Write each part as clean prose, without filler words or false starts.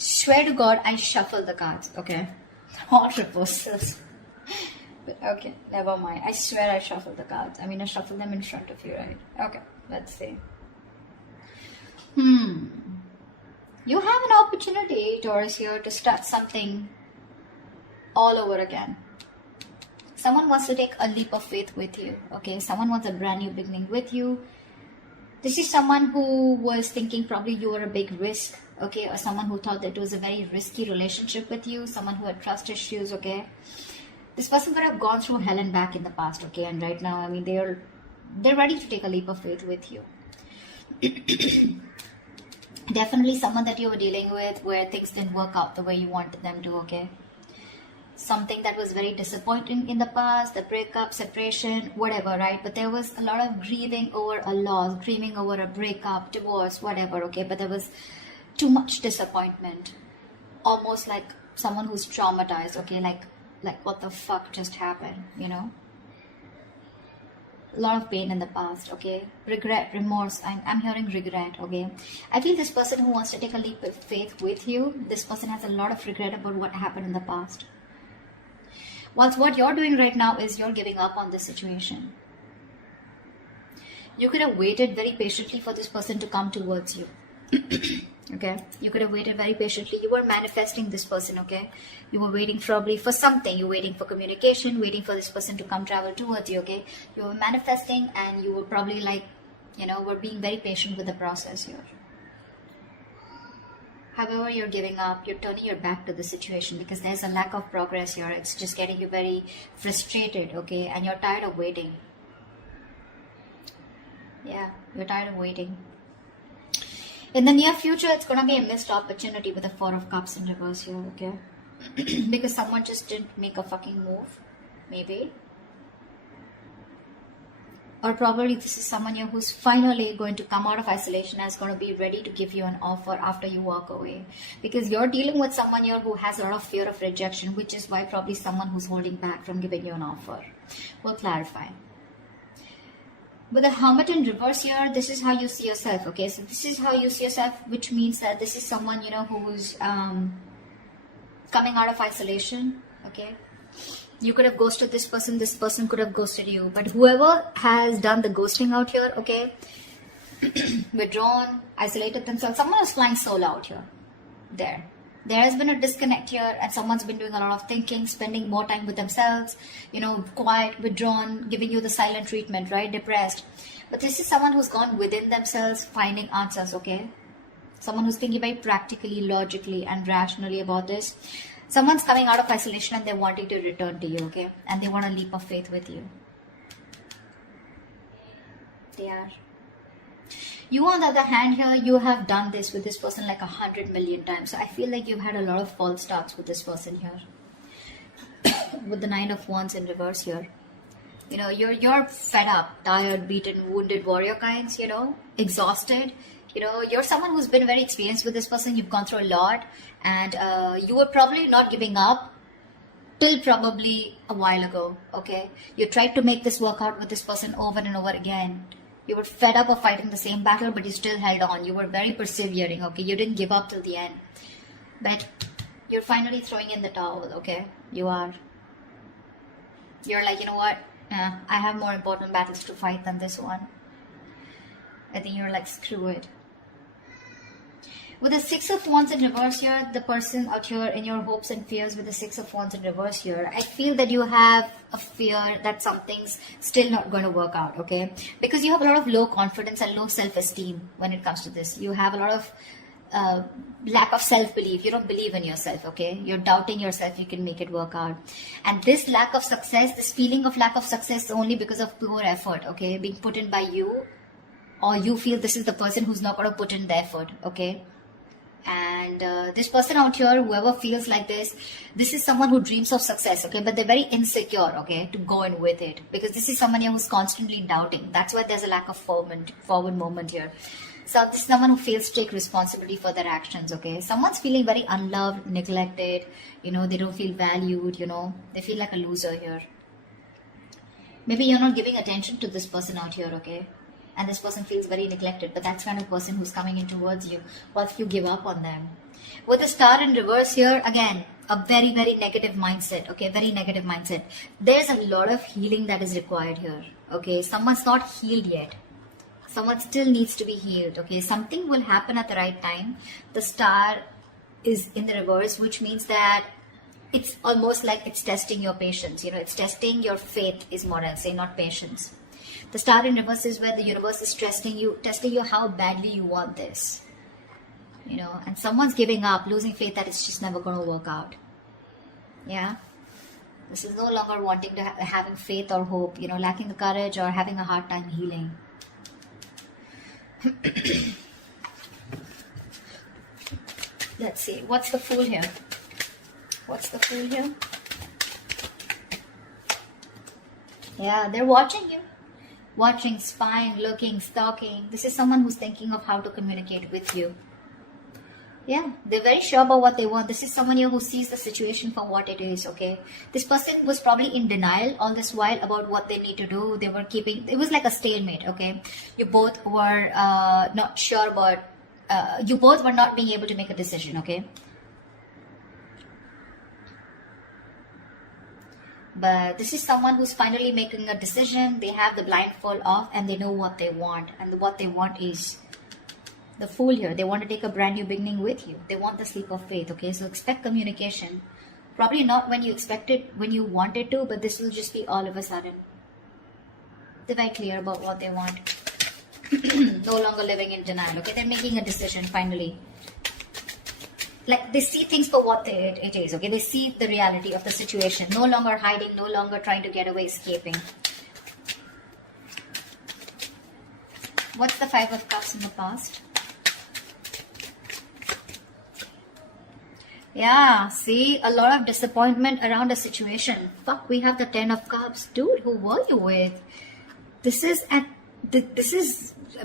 Swear to God, I shuffle the cards, okay? Not reversals. But okay, never mind. I swear I shuffle the cards. I mean, I shuffle them in front of you, right? Okay, let's see. You have an opportunity, Taurus, here to start something all over again. Someone wants to take a leap of faith with you, okay? Someone wants a brand new beginning with you. This is someone who was thinking probably you were a big risk, okay? Or someone who thought that it was a very risky relationship with you. Someone who had trust issues, okay? This person could have gone through hell and back in the past, okay? And right now, I mean, they're ready to take a leap of faith with you. Definitely someone that you were dealing with where things didn't work out the way you wanted them to, okay? Something that was very disappointing in the past, the breakup, separation, whatever, right? But there was a lot of grieving over a loss, grieving over a breakup, divorce, whatever, okay? But there was too much disappointment. Almost like someone who's traumatized, okay? Like what the fuck just happened, you know? A lot of pain in the past, okay? Regret, remorse. I'm hearing regret, okay? I feel this person who wants to take a leap of faith with you, this person has a lot of regret about what happened in the past. Whilst what you're doing right now is you're giving up on this situation. You could have waited very patiently for this person to come towards you. Okay? You could have waited very patiently. You were manifesting this person, okay? You were waiting probably for something. You were waiting for communication, waiting for this person to come travel towards you, okay? You were manifesting and you were probably like, you know, were being very patient with the process here. However, you're giving up, you're turning your back to the situation because there's a lack of progress here. It's just getting you very frustrated, okay? And you're tired of waiting. Yeah, you're tired of waiting. In the near future, it's going to be a missed opportunity with the Four of Cups in reverse here, okay? Because someone just didn't make a fucking move, maybe. Or probably this is someone here who's finally going to come out of isolation and is going to be ready to give you an offer after you walk away. Because you're dealing with someone here who has a lot of fear of rejection, which is why probably someone who's holding back from giving you an offer. We'll clarify. With the Hermit in reverse here, this is how you see yourself, okay? So this is how you see yourself, which means that this is someone, you know, who's coming out of isolation, okay? You could have ghosted this person could have ghosted you. But whoever has done the ghosting out here, okay, withdrawn, isolated themselves, someone is flying solo out here. There has been a disconnect here and someone's been doing a lot of thinking, spending more time with themselves, you know, quiet, withdrawn, giving you the silent treatment, right, depressed. But this is someone who's gone within themselves, finding answers, okay? Someone who's thinking very practically, logically and rationally about this. Someone's coming out of isolation and they're wanting to return to you, okay? And they want a leap of faith with you. They are. You, on the other hand here, you have done this with this person like 100 million times. So I feel like you've had a lot of false starts with this person here. With the Nine of Wands in reverse here. You know, you're fed up, tired, beaten, wounded warrior kinds, you know, exhausted. You know, you're someone who's been very experienced with this person. You've gone through a lot and you were probably not giving up till probably a while ago, okay? You tried to make this work out with this person over and over again. You were fed up of fighting the same battle, but you still held on. You were very persevering, okay? You didn't give up till the end. But you're finally throwing in the towel, okay? You are. You're like, you know what? I have more important battles to fight than this one. I think you're like, screw it. With the Six of Wands in reverse here, the person out here in your hopes and fears with the Six of Wands in reverse here, I feel that you have a fear that something's still not going to work out, okay? Because you have a lot of low confidence and low self-esteem when it comes to this. You have a lot of lack of self-belief. You don't believe in yourself, okay? You're doubting yourself you can make it work out. And this lack of success, this feeling of lack of success is only because of poor effort, okay? Being put in by you, or you feel this is the person who's not going to put in the effort, okay? And this person out here, whoever feels like this is someone who dreams of success, okay? But they're very insecure, okay, to go in with it. Because this is someone here who's constantly doubting. That's why there's a lack of forward movement here. So this is someone who fails to take responsibility for their actions, okay? Someone's feeling very unloved, neglected, you know, they don't feel valued, you know, they feel like a loser here. Maybe you're not giving attention to this person out here, okay? and this person feels very neglected, but that's kind of person who's coming in towards you. What if you give up on them? With the star in reverse here, again, a very, very negative mindset, okay, very negative mindset. There's a lot of healing that is required here, okay? Someone's not healed yet. Someone still needs to be healed, okay? Something will happen at the right time. The star is in the reverse, which means that it's almost like it's testing your patience, you know, it's testing your faith is more, I'll say, not patience. The star in reverse is where the universe is testing you how badly you want this. You know, and someone's giving up, losing faith that it's just never going to work out. Yeah. This is no longer wanting to having faith or hope, you know, lacking the courage or having a hard time healing. Let's see. What's the Fool here? What's the Fool here? Yeah, they're watching you. Watching, spying, looking, stalking. This is someone who's thinking of how to communicate with you. Yeah, they're very sure about what they want. This is someone here who sees the situation for what it is, okay? This person was probably in denial all this while about what they need to do. They were keeping, it was like a stalemate, okay? You both were not sure about, you both were not being able to make a decision, okay? But this is someone who's finally making a decision. They have the blindfold off and they know what they want. And what they want is the Fool here. They want to take a brand new beginning with you. They want the sleep of faith, okay? So expect communication. Probably not when you expect it, when you want it to, but this will just be all of a sudden. They're very clear about what they want. No longer living in denial, okay? They're making a decision finally. Like they see things for what it is, okay? They see the reality of the situation. No longer hiding, no longer trying to get away, escaping. What's the Five of Cups in the past? Yeah, see, a lot of disappointment around a situation. Fuck, we have the Ten of Cups. Dude, who were you with? This is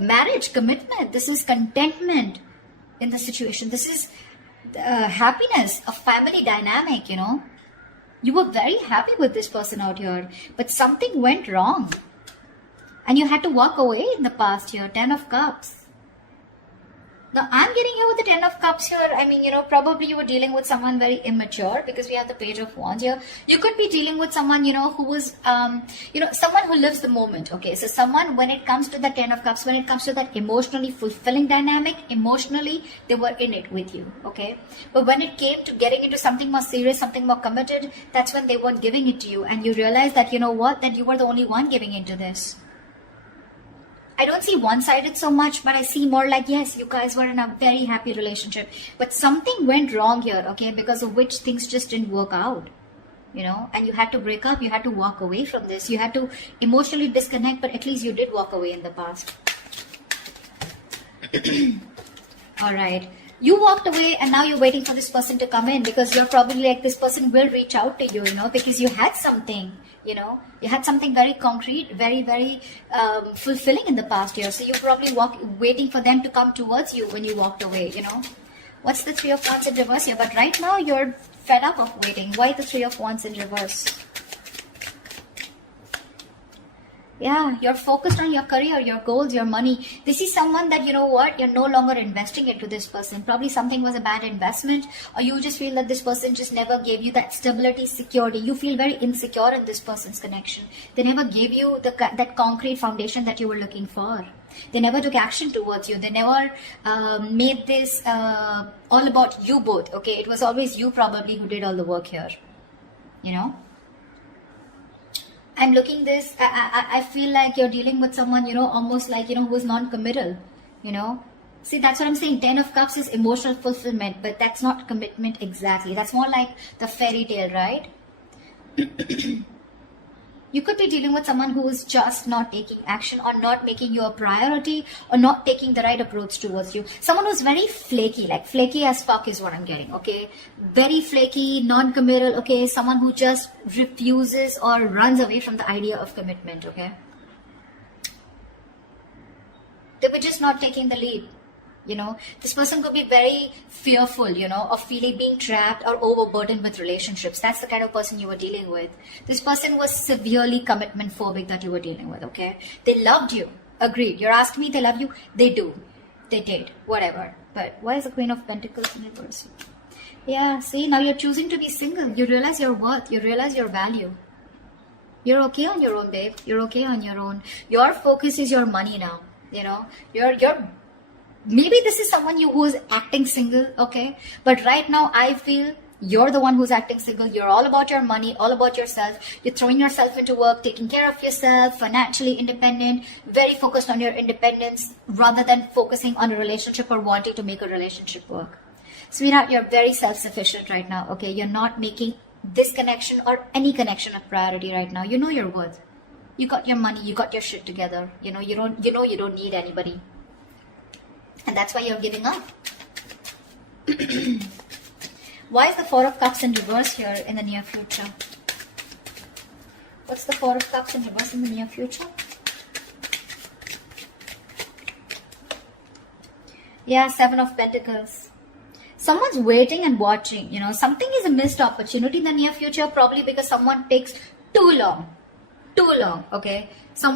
marriage, commitment. This is contentment in the situation. This is happiness, a family dynamic, you know. You were very happy with this person out here, but something went wrong. And you had to walk away in the past here. Ten of Cups. Now, I'm getting here with the Ten of Cups here. I mean, you know, probably you were dealing with someone very immature because we have the Page of Wands here. You could be dealing with someone, you know, who was, you know, someone who lives the moment. Okay, so someone, when it comes to the Ten of Cups, when it comes to that emotionally fulfilling dynamic, emotionally, they were in it with you. Okay, but when it came to getting into something more serious, something more committed, that's when they weren't giving it to you. And you realize that, you know what, that you were the only one giving into this. I don't see one-sided so much, but I see more like, yes, you guys were in a very happy relationship, but something went wrong here, okay, because of which things just didn't work out, you know, and you had to break up, you had to walk away from this, you had to emotionally disconnect, but at least you did walk away in the past. All right. You walked away and now you're waiting for this person to come in because you're probably like, this person will reach out to you, you know, because you had something. You know, you had something very concrete, very, very fulfilling in the past year. So you're probably waiting for them to come towards you when you walked away, you know. What's the Three of Wands in reverse here? But right now you're fed up of waiting. Why the Three of Wands in reverse? Yeah, you're focused on your career, your goals, your money. This is someone that, you know what, you're no longer investing into this person. Probably something was a bad investment, or you just feel that this person just never gave you that stability, security. You feel very insecure in this person's connection. They never gave you that concrete foundation that you were looking for. They never took action towards you. They never made this all about you both. Okay, it was always you probably who did all the work here. You know? I'm looking this, I feel like you're dealing with someone, you know, almost like, you know, who's non-committal, you know. See, that's what I'm saying. Ten of Cups is emotional fulfillment, but that's not commitment exactly. That's more like the fairy tale, right? You could be dealing with someone who is just not taking action or not making you a priority or not taking the right approach towards you. Someone who's very flaky, like flaky as fuck is what I'm getting, okay? Very flaky, non-committal, okay? Someone who just refuses or runs away from the idea of commitment, okay? They were just not taking the lead. You know, this person could be very fearful, you know, of feeling being trapped or overburdened with relationships. That's the kind of person you were dealing with. This person was severely commitment phobic that you were dealing with, okay? They loved you. Agreed. You're asking me they love you? They do. They did. Whatever. But why is the Queen of Pentacles in reverse? Yeah, see, now you're choosing to be single. You realize your worth. You realize your value. You're okay on your own, babe. You're okay on your own. Your focus is your money now. You know, you're maybe this is someone who's acting single, okay? But right now, I feel you're the one who's acting single. You're all about your money, all about yourself. You're throwing yourself into work, taking care of yourself, financially independent, very focused on your independence rather than focusing on a relationship or wanting to make a relationship work. Sweetheart, you're very self-sufficient right now, okay? You're not making this connection or any connection a priority right now. You know your worth. You got your money, you got your shit together. You know you don't need anybody. And that's why you're giving up. Why is the Four of Cups in reverse here in the near future? What's the Four of Cups in reverse in the near future? Yeah, Seven of Pentacles. Someone's waiting and watching, you know. Something is a missed opportunity in the near future, probably because someone takes too long, okay?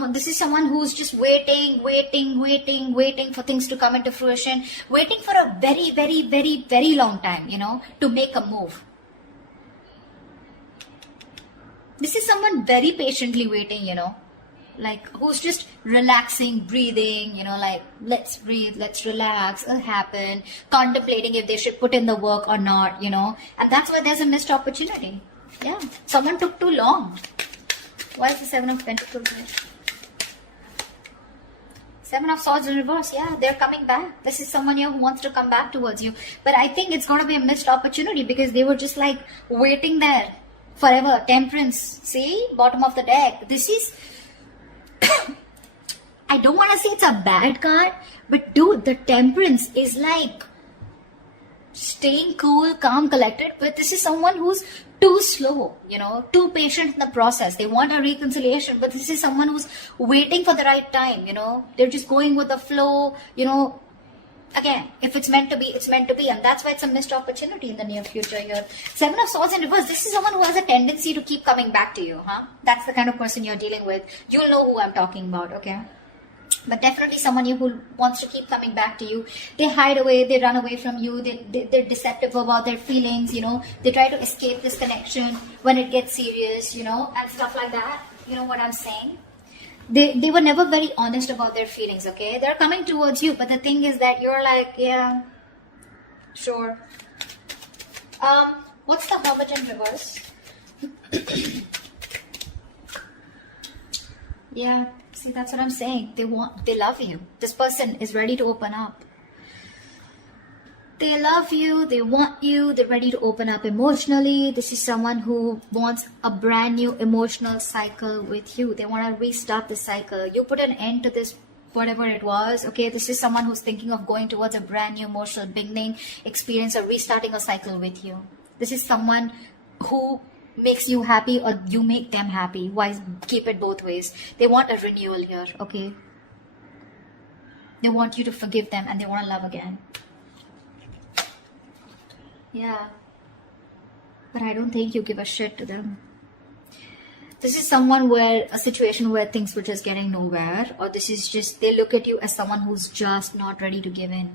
This is someone who's just waiting for things to come into fruition, waiting for a very, very, very, very long time, you know, to make a move. This is someone very patiently waiting, you know, like who's just relaxing, breathing, you know, like let's breathe, let's relax, it'll happen, contemplating if they should put in the work or not, you know, and that's why there's a missed opportunity. Yeah, someone took too long. Why is the Seven of Pentacles here? Seven of Swords in reverse. Yeah, they're coming back. This is someone here who wants to come back towards you. But I think it's going to be a missed opportunity because they were just like waiting there forever. Temperance. See? Bottom of the deck. This is... I don't want to say it's a bad card, but dude, the Temperance is like staying cool, calm, collected. But this is someone who's too slow, you know, too patient in the process. They want a reconciliation, but this is someone who's waiting for the right time, you know. They're just going with the flow, you know. Again, if it's meant to be, it's meant to be. And that's why it's a missed opportunity in the near future here. Seven of Swords in reverse. This is someone who has a tendency to keep coming back to you, huh? That's the kind of person you're dealing with. You'll know who I'm talking about, okay? But definitely someone who wants to keep coming back to you. They hide away, they run away from you, they're deceptive about their feelings, you know. They try to escape this connection when it gets serious, you know, and stuff like that. You know what I'm saying? They were never very honest about their feelings, okay? They're coming towards you, but the thing is that you're like, yeah, sure. What's the Hermit in reverse? Yeah. See, that's what I'm saying. They love you. This person is ready to open up. They love you, they want you, they're ready to open up emotionally. This is someone who wants a brand new emotional cycle with you. They want to restart the cycle. You put an end to this, whatever it was, okay? This is someone who's thinking of going towards a brand new emotional beginning, experience, or restarting a cycle with you. This is someone who makes you happy or you make them happy. Why keep it both ways? They want a renewal here, okay? They want you to forgive them and they want to love again. Yeah. But I don't think you give a shit to them. This is someone a situation where things were just getting nowhere, or this is just, they look at you as someone who's just not ready to give in.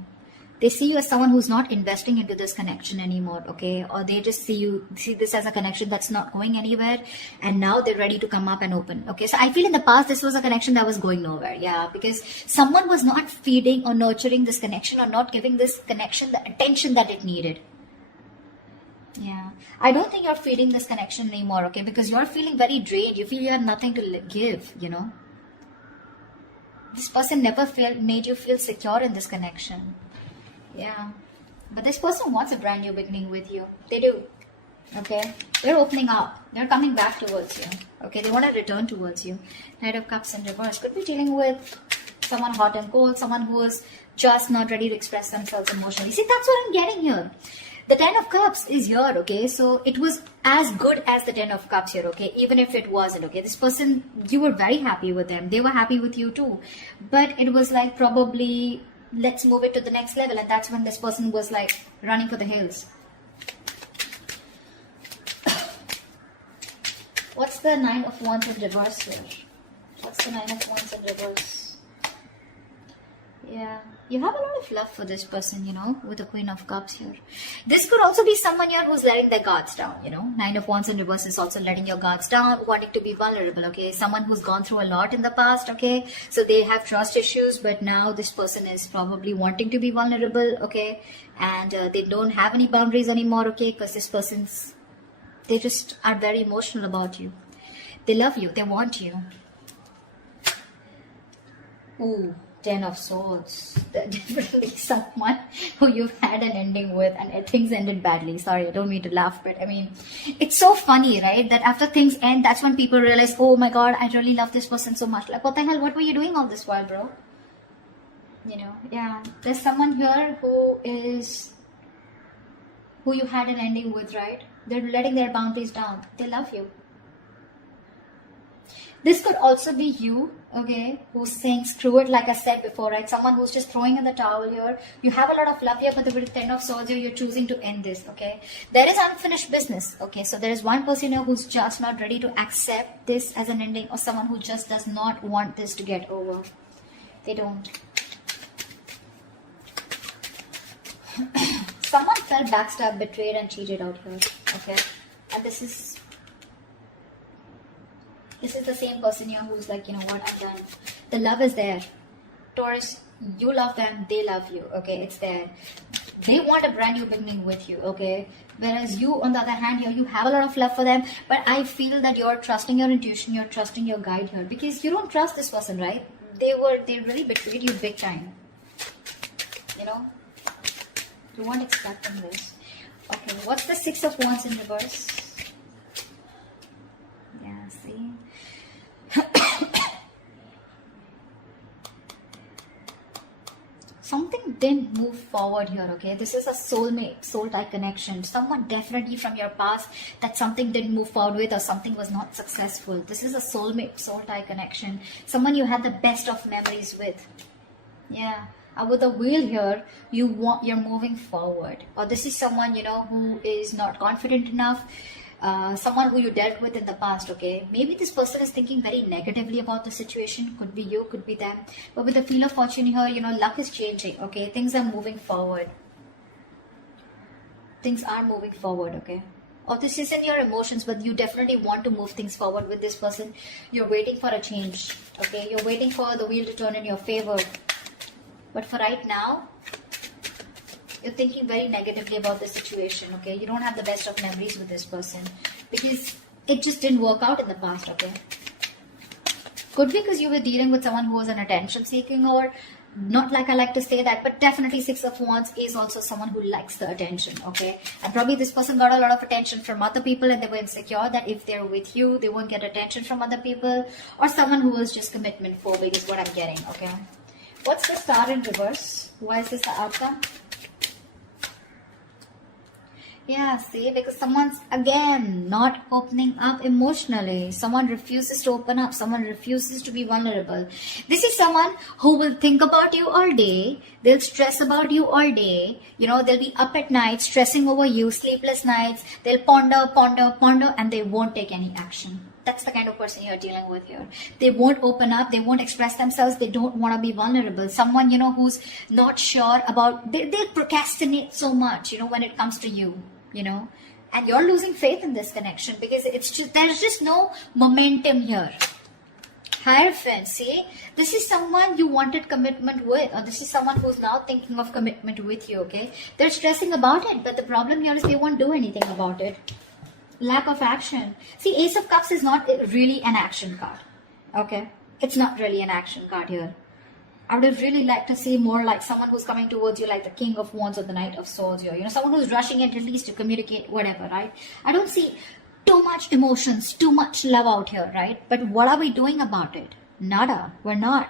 They see you as someone who's not investing into this connection anymore, okay? Or they just see this as a connection that's not going anywhere, and now they're ready to come up and open, okay? So I feel in the past this was a connection that was going nowhere, yeah, because someone was not feeding or nurturing this connection or not giving this connection the attention that it needed. Yeah, I don't think you're feeding this connection anymore, okay? Because you're feeling very drained. You feel you have nothing to give, you know? This person never made you feel secure in this connection. Yeah, but this person wants a brand new beginning with you. They do, okay? They're opening up. They're coming back towards you, okay? They want to return towards you. Knight of Cups in reverse. Could be dealing with someone hot and cold, someone who is just not ready to express themselves emotionally. See, that's what I'm getting here. The Ten of Cups is here, okay? So it was as good as the Ten of Cups here, okay? Even if it wasn't, okay? This person, you were very happy with them. They were happy with you too. But it was like probably, let's move it to the next level. And that's when this person was like running for the hills. What's the Nine of Wands in reverse here? What's the Nine of Wands in reverse? Yeah, you have a lot of love for this person, with the Queen of Cups here. This could also be someone here who's letting their guards down, Nine of Wands in reverse is also letting your guards down, wanting to be vulnerable, okay? Someone who's gone through a lot in the past, okay? So they have trust issues, but now this person is probably wanting to be vulnerable, okay? And they don't have any boundaries anymore, okay? Because this they just are very emotional about you. They love you, they want you. Ooh. 10 of Swords. Definitely someone who you've had an ending with and things ended badly. Sorry, I don't mean to laugh, but I mean, it's so funny, right? That after things end, that's when people realize, oh my God, I really love this person so much. Like, what the hell? What were you doing all this while, bro? Yeah. There's someone here who you had an ending with, right? They're letting their boundaries down. They love you. This could also be you, okay, who's saying screw it, like I said before, right? Someone who's just throwing in the towel here. You have a lot of love here, but with the 10 of Swords here, you're choosing to end this, okay? There is unfinished business, okay? So there is one person here who's just not ready to accept this as an ending, or someone who just does not want this to get over. They don't. Someone felt backstabbed, betrayed, and cheated out here, okay? And this is the same person here who's like, you know what, I'm done. The love is there. Taurus, you love them, they love you, okay? It's there. They want a brand new beginning with you, okay? Whereas you, on the other hand, here, you have a lot of love for them, but I feel that you're trusting your intuition, you're trusting your guide here, because you don't trust this person, right? They really betrayed you big time. You weren't expecting this. Okay, what's the 6 of Wands in reverse? Yeah, see? Something didn't move forward here, okay? This is a soulmate, soul-tie connection. Someone definitely from your past that something didn't move forward with, or something was not successful. This is a soulmate, soul-tie connection. Someone you had the best of memories with. Yeah. With the wheel here, you're moving forward. Or this is someone, who is not confident enough. Someone who you dealt with in the past, okay? Maybe this person is thinking very negatively about the situation. Could be you, could be them. But with the Wheel of Fortune here, luck is changing, okay? Things are moving forward. Things are moving forward, okay? Or this isn't your emotions, but you definitely want to move things forward with this person. You're waiting for a change, okay? You're waiting for the wheel to turn in your favor. But for right now, you're thinking very negatively about the situation, okay? You don't have the best of memories with this person because it just didn't work out in the past, okay? Could be because you were dealing with someone who was an attention seeking, or not like I like to say that, but definitely 6 of Wands is also someone who likes the attention, okay? And probably this person got a lot of attention from other people and they were insecure that if they're with you, they won't get attention from other people, or someone who was just commitment phobic is what I'm getting, okay? What's the Star in reverse? Why is this the outcome? Yeah, see, because someone's, again, not opening up emotionally. Someone refuses to open up. Someone refuses to be vulnerable. This is someone who will think about you all day. They'll stress about you all day. They'll be up at night, stressing over you, sleepless nights. They'll ponder, and they won't take any action. That's the kind of person you're dealing with here. They won't open up. They won't express themselves. They don't want to be vulnerable. Someone, who's not sure about, they'll procrastinate so much, when it comes to you, and you're losing faith in this connection because there's just no momentum here. Hierophant, see, this is someone you wanted commitment with, or this is someone who's now thinking of commitment with you, okay? They're stressing about it, but the problem here is they won't do anything about it. Lack of action. See, Ace of Cups is not really an action card. Okay? It's not really an action card here. I would have really liked to see more like someone who's coming towards you like the King of Wands or the Knight of Swords here. Someone who's rushing it at least to communicate whatever, right? I don't see too much emotions, too much love out here, right? But what are we doing about it? Nada. We're not.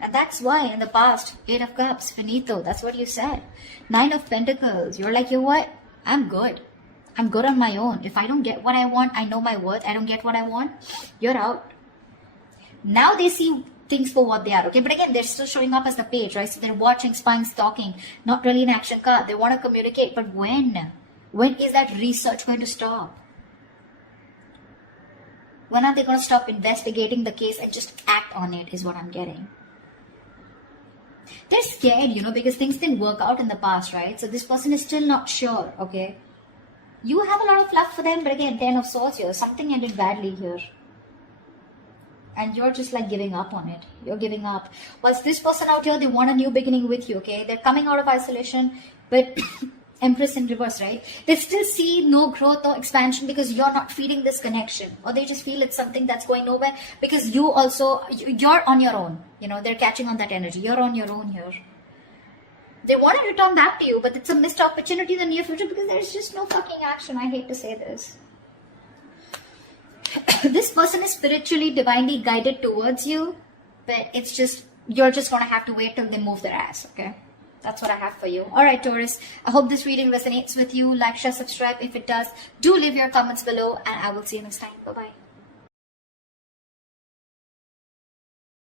And that's why in the past, 8 of Cups, finito. That's what you said. 9 of Pentacles. You're like, you know what? I'm good. I'm good on my own. If I don't get what I want, I know my worth. I don't get what I want, you're out. Now they see things for what they are, okay? But again, they're still showing up as the page, right? So they're watching, spying, stalking. Not really an action card. They want to communicate, but when? When is that research going to stop? When are they going to stop investigating the case and just act on it is what I'm getting. They're scared, because things didn't work out in the past, right? So this person is still not sure, okay? You have a lot of love for them, but again, 10 of Swords here. Something ended badly here. And you're just like giving up on it. You're giving up. Whilst this person out here, they want a new beginning with you, okay? They're coming out of isolation, but Empress in reverse, right? They still see no growth or expansion because you're not feeding this connection. Or they just feel it's something that's going nowhere because you're on your own. They're catching on that energy. You're on your own here. They want to return back to you, but it's a missed opportunity in the near future because there's just no fucking action. I hate to say this. This person is spiritually, divinely guided towards you, but you're just going to have to wait till they move their ass, okay? That's what I have for you. Alright, Taurus, I hope this reading resonates with you. Like, share, subscribe if it does. Do leave your comments below, and I will see you next time. Bye-bye.